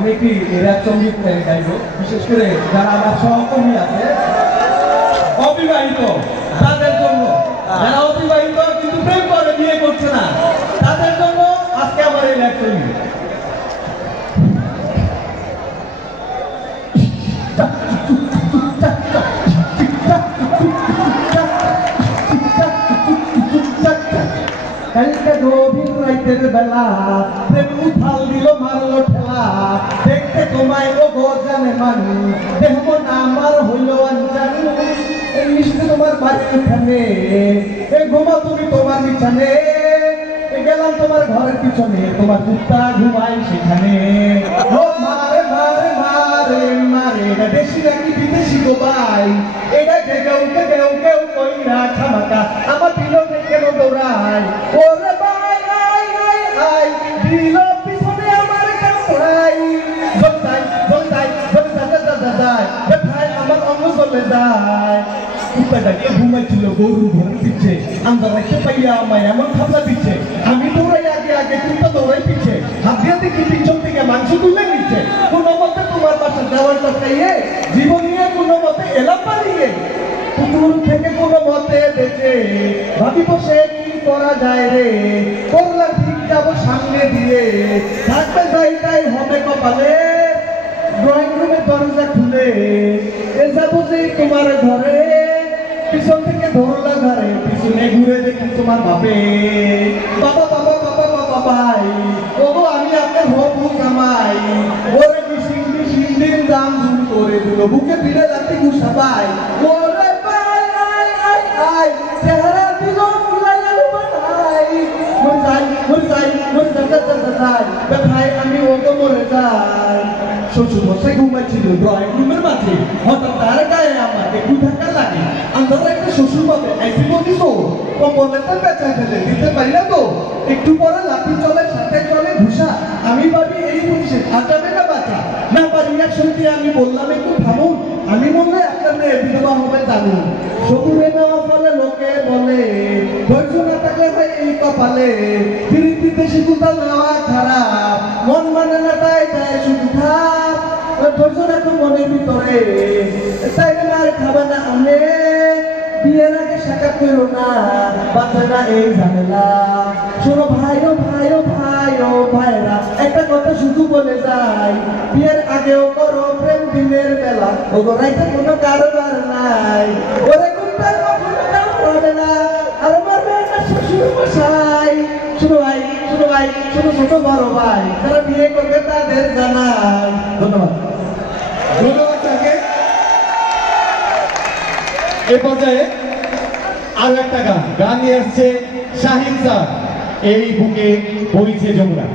আমি একটি র‍্যাপ সঙ্গীত গাইব, বিশেষ করে যারা আমার সহকর্মী আছে অবিবাহিত তাদের জন্য, যারা অবিবাহিত কিন্তু প্রেম করে বিয়ে করছে না তাদের জন্য আজকে আমার এই র‍্যাপ সঙ্গীত। কালকে গভীর রাতের বেলা প্রেম উথাল দিল মারল ঠেলা, দেখতে তোমায় ও গো জানে মানু, দেহ মন আমার হইল আনজানু। এই মিষ্টি তোমার বাড়ির উঠানে, এই ঘুমা তুমি তোমার বিছানে, গেলাম তোমার ঘরের পিছনে, তোমার কুত্তা ঘুমাই সেখানে। ও মারে মারে মারে মারে, এটা দেশি নাকি বিদেশি গো ভাই, এটা কেউ কেউ কেউ কইরা খামাকা আমার দিল কেন দৌড়াই। ওরে ভাই আই আই আই দিল পিছনে আমার কামড়াই, জলতাই জলতাই জলতাই ভাই আমার অঙ্গ চলে যায়। কুত্তাটাকে ঘুমাইছিল গরু ঘরের পিছে, আমরা রাখতে পাইয়া আমায় এমন খাবলা দিচ্ছে, আমি দৌড়াই আগে আগে কুত্তা দৌড়াই পিছে, হাত দিয়ে দেখি পিছন থেকে মাংস তুলে নিচ্ছে। কোনো মতে তোমার বাসা দেওয়ার টপকাইয়ে জীবন নিয়ে কোনো মতে এলাম পালিয়ে, পুকুর থেকে কোনো মতে বেঁচে ভাবি বসে কি করা যায় রে, করলাম ঠিক যাবো সামনে দিয়ে, থাকতে যাই তাই হবে কপালে, ড্রয়িং রুমের দরজা খুলে এ যাবো যে তোমার ঘরে, পিছন থেকে ধরলা ঘরে, পিছনে ঘুরে দেখি তোমার বাপে। বাবা বাবা বাবা বাবা ভাই, ওগো আমি আপনার হবু জামাই, ওরে মিশিং মিশিং দিন দাম ধুম করে দিল, বুকে পিড়ে লাঠি ঘুষা পাই। ওরে ভাই আই আই আই চেহারা দিল লাগাল বানাই, মরে যাই মরে যাই মরে যাই ভাই আমি ওগো মরে যাই। শ্বশুর মশাই ঘুমাইছিল ড্রয়িং রুমের মাঝে, হঠাৎ তার গায়ে আমার একটু ধাক্কা লাগে, আমরা একটা শ্বশুর পাবে আইসি বলিস কম্বলেতে পেঁচাই ফেলে দিতে পারি না তো, একটু পরে লাঠি চলে সাথে চলে ঘুষা, আমি ভাবি এই পুলিশে আটাবে না বাঁচা না পারি না শুনতে, আমি বললাম একটু থামুন, আমি বললে একটা মেয়ে বিধবা হবে জানুন, সবুরে নেওয়া ফলে লোকে বলে ধৈর্য না থাকলে ভাই এই কপালে, ফিরিতে শিশুতা নেওয়া খারাপ, মন মানে না তাই তাই শুধু খাপ, ধৈর্য রাখো মনের ভিতরে, তাই মার খাবে না আমি, বিয়ের আগে সাক্ষাৎ করো না বাঁচে না এই ঝামেলা। শোনো ভাই ও ভাই ও ভাই ও ভাইরা, একটা কথা শুধু বলে যাই, বিয়ের আগেও করো প্রেম দিনের বেলা, ওগো রাইতে কোনো কারবার নাই, ওরে কুত্তার কখনো কাম হবে না আর মারবে না শ্বশুর মশাই। শুনো ভাই শুনো ভাই শুনো ছোট বড় ভাই, যারা বিয়ে করবে তাদের জানাই। ধন্যবাদ ধন্যবাদ তাকে। এ পর্যায়ে আরো একটা গান নিয়ে আসছে শাহিন স্যার, এই বুকে বইছে যমুনা।